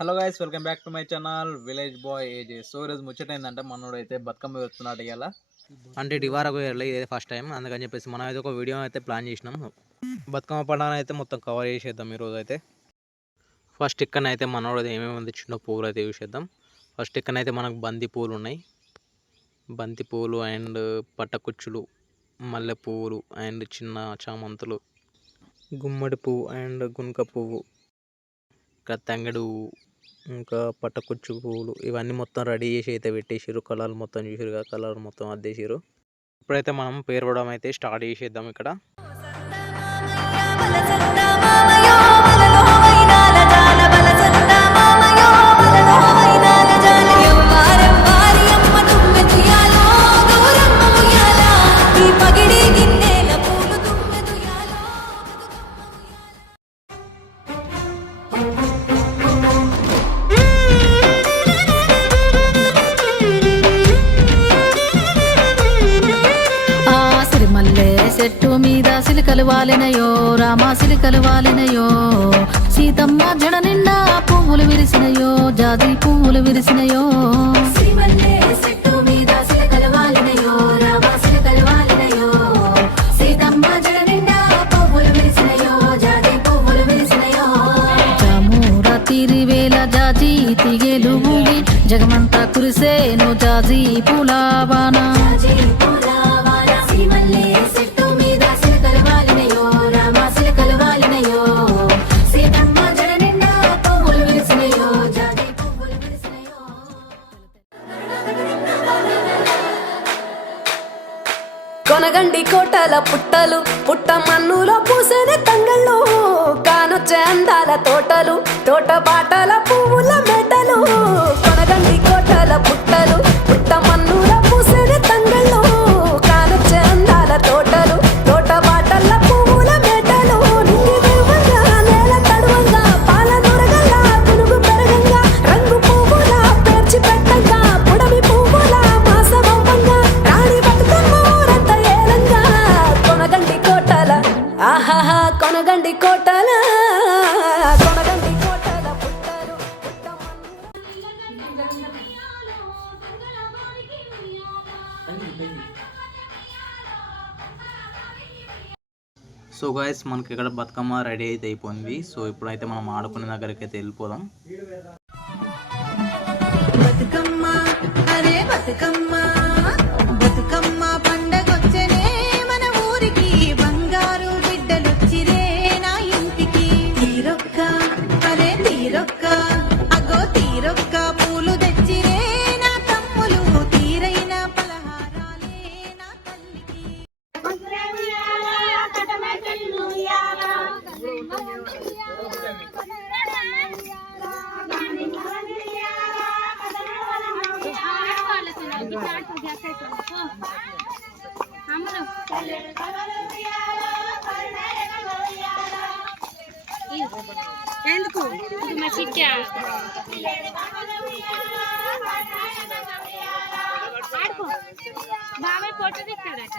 Hello guys, welcome back to my channel village boy AJ. So ఈరోజు ముచ్చటైందంటే మనోడు అయితే బతుకమ్మ వేస్తున్నాడు ఇలా. అంటే డివారకు వెళ్ళి ఇదే ఫస్ట్ టైం, అందుకని చెప్పేసి మనం అయితే ఒక వీడియో అయితే ప్లాన్ చేసినాం. బతుకమ్మ పండుగ అయితే మొత్తం కవర్ చేసేద్దాం ఈరోజు అయితే. ఫస్ట్ ఇక్కడనైతే మనోడు ఏమేమి ఉంది చిన్న పువ్వులు అయితే చూసేద్దాం. ఫస్ట్ ఇక్కడనైతే మనకు బంతి పువ్వులు ఉన్నాయి. బంతి పువ్వులు అండ్ పట్టకుచ్చులు, మల్లె పువ్వులు అండ్ చిన్న చామంతులు, గుమ్మడి పువ్వు అండ్ గునుక పువ్వు, ఇంకా తంగడు, ఇంకా పట్టకుచ్చు పువ్వులు, ఇవన్నీ మొత్తం రెడీ చేసి అయితే పెట్టేసారు. కలర్ మొత్తం చూసారుగా, కలర్ మొత్తం అద్దేసారు. ఇప్పుడైతే మనం పేరవడం అయితే స్టార్ట్ చేసేద్దాం. ఇక్కడ చెట్టు మీద సిలికలు వాలినయో, రామా సిలికలు వాలినయో, సీతమ్మ జడ నిండా పువ్వులు విరిసినయో, జాజి పువ్వులు విరిసినయో. చెట్టు మీద సిలికలు వాలినయో, రామా సిలికలు వాలినయో, సీతమ్మ జడ నిండా పువ్వులు విరిసినయో, జాజి పువ్వులు విరిసినయో. జామూర తిరివేల జాజి తిగేలు ఊగి, జగమంతా కురిసేను జాజి పూలవాన. కొనగండి కోటల పుట్టలు, పుట్ట మన్నులో పూసేనే తంగళ్ళు, కానొచ్చే అందాల తోటలు, తోట బాటల పువ్వుల మెటలు. కొనగండి కోటల పుట్టలు, పుట్ట మన్నులో పూసేనే తంగళ్ళు, కానొచ్చే అందాల తోటలు, తోట బాటల పువ్వుల మెటలు. నింగి దేవంగా నేల తడువంగా, పాల నొరగల్లా పునుగు పెరగంగా, రంగు పువ్వుల పేర్చి పెట్టంగా, పుడమి పువ్వుల మాసవంగా, రాణి బతుకమ్మ ఆహాహా. కొనగండి కోటల, కొనగండి కోటల పుట్టలు, సో గైస్, మనకి ఇక్కడ బతుకమ్మ రెడీ అయితే అయిపోయింది. సో ఇప్పుడైతే మనం ఆడుకునే దగ్గరికి అయితే వెళ్ళిపోదాం. బతుకమ్మ అరే బతుకమ్మ, బతుకమ్మ పండగొచ్చనే మన ఊరికి, బంగారు బిడ్డలొచ్చిరే నా ఇంటికి. తీరొక్క అరే తీరొక్క, అగో తీరొక్క పూలు తెచ్చిరే నా తమ్ములు, తీరైన పలహారాలే నా తల్లికి. ఎందుకు మా చిట్టా ఆడుకో, బాబాయ్ ఫోటో తీస్తాడట.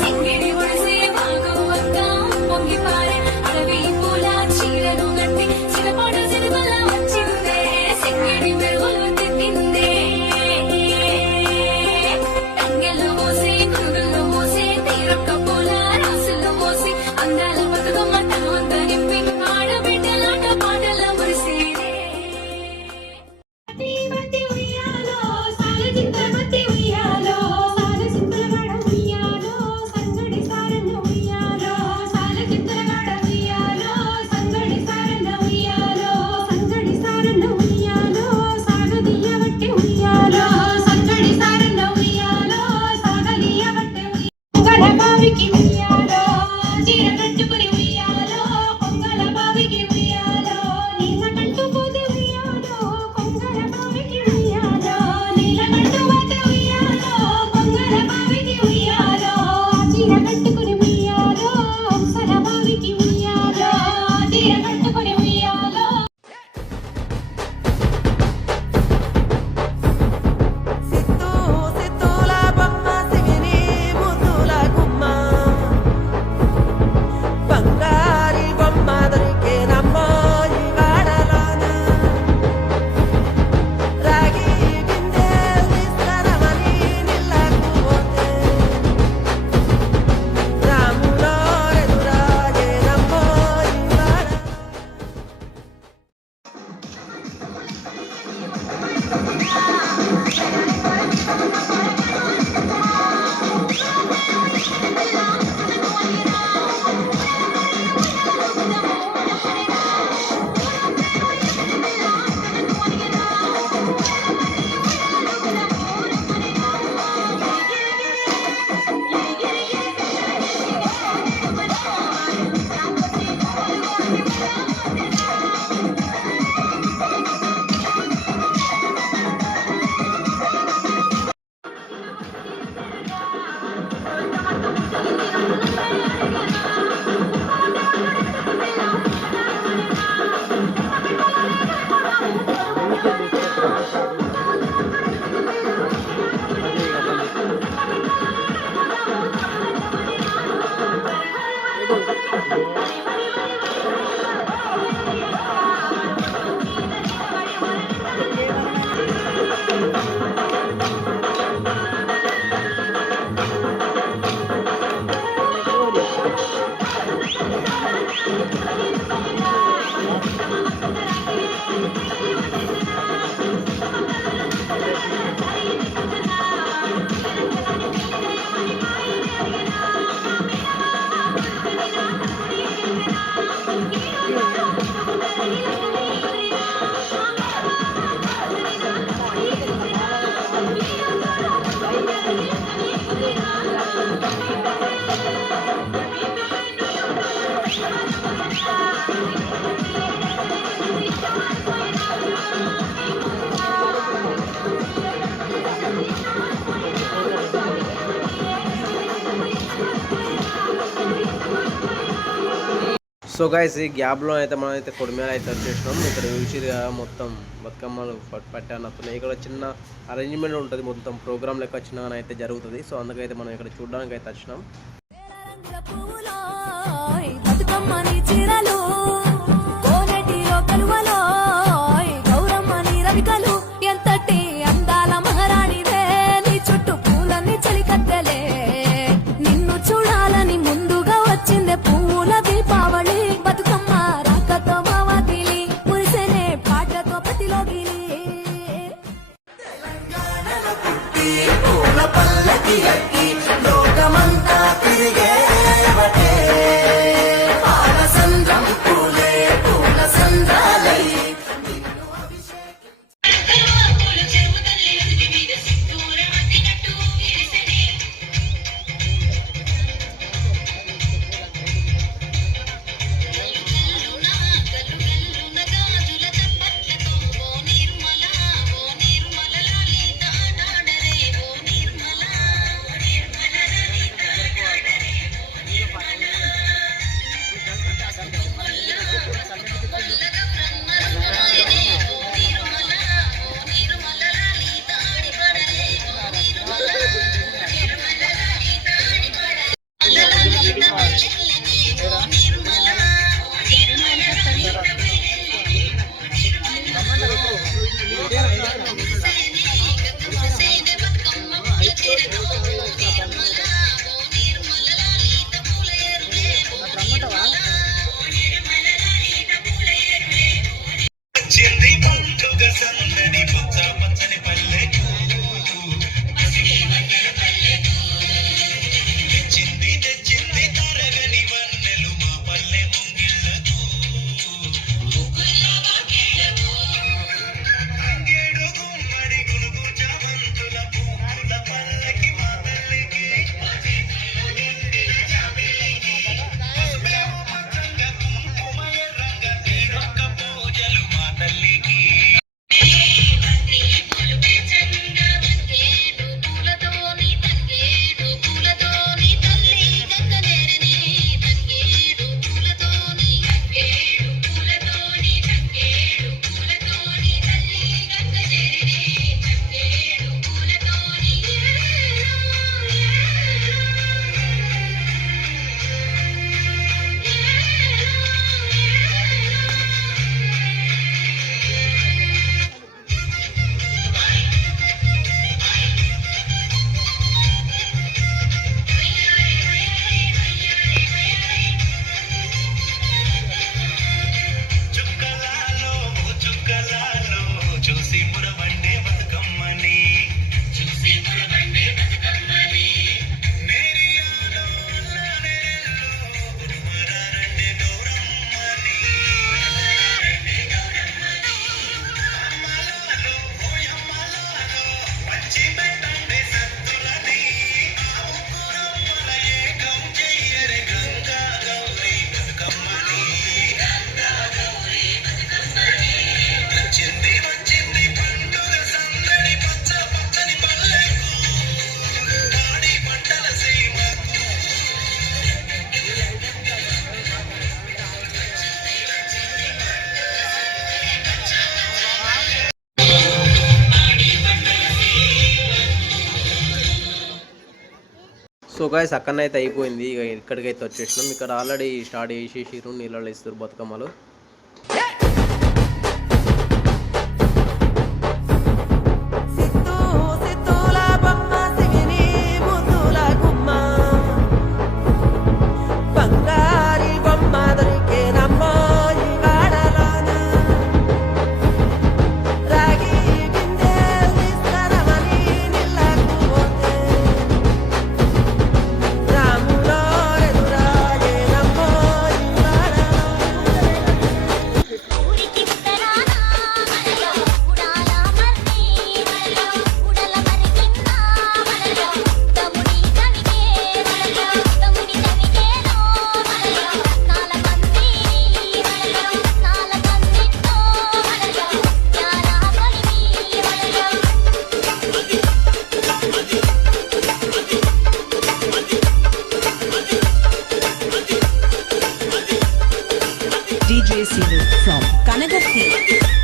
సింగిడి ఒడిసే వాగు వంగ పొంగి పారే అడవి పూల బావికి ఉయ్యాలో చీర కట్టుకుని ఉయ్యాలో కొంగల బావికి ఉయ్యాలో నీళ్ళ కట్టుకోతే ఉయ్యాలో కొంగల బావికి ఉయ్యాలో నీళ్ళ కట్టుకోతే ఉయ్యాలో కొంగల బావికి ఉయ్యాలో చీర కట్టుకుని ఉయ్యాలో కొంగల బావికి ఉయ్యాలో చీర కట్టుకుని ఉయ్యాలో. సిత్తూ సిత్తూల బొమ్మ సిగిరి ముద్దుల గుమ్మ బంగారి బొమ్మ దొరికేనమ్మో ఈ వాడలోన రాగి బిందె తీసుకురమని నీళ్ళకు పోతే రాములో ఎదురాజేనమ్మో ఈ వాడ. సో గైస్ ఈ గ్యాప్లో అయితే మనం అయితే కొడిమేర అయితే వచ్చేసినాం. ఇక్కడ చూసిగా మొత్తం బతుకమ్మలు పట్టానస్తున్నాయి. ఇక్కడ చిన్న అరేంజ్మెంట్ ఉంటుంది, మొత్తం ప్రోగ్రామ్ లెక్క వచ్చిన అయితే జరుగుతుంది. సో అందుకైతే మనం ఇక్కడ చూడడానికి అయితే వచ్చినాం. బతుకమ్మని చీరలు కోనేటిలో కలువలో గౌరమ్మని రవికలు ఎంతటి అందాల మహారాణివే నీ చుట్టూ పూలన్నీ చలికత్తెలే నిన్ను చూడాలని ముందుగా వచ్చిందే పూల దీపావళి బతుకమ్మ రాకతో మావాతిలి మురిసెనే పాటతో ప్రతిలోగిలి పూల పల్లకి ఎక్కి లోకమంతా తిరిగే సో గాయస్ అక్కడనైతే అయిపోయింది. ఇక ఇక్కడికైతే వచ్చేసినాం. ఇక్కడ ఆల్రెడీ స్టార్ట్ చేసేసిరు, నీళ్ళలో ఇస్తారు బతుకమ్మలు. సిత్తు సిత్తుల బొమ్మ సిగిని ముద్దుల గుమ్మ బంగారి బొమ్మ దొరికేనమ్మో ఈ వాడలోన రాగి బిందె తీసుకురమని నీళ్ళకు పోతే రాములో ఎదురాయేనమ్మో ఈ వాడలోన ఊరికి ఉత్తరాన మనలో ఉడాల మర్రి మనలో ఉడల మరికిన్న మనలో తమ్ముడి కవిగే మనలో తమ్ముడి కవిగేలో మనలో రత్నాల పందిరి మనలో రత్నాల పందిట్లో మనలో చాలా కొలిమి మనలో DJ Sinu from Kanagappi.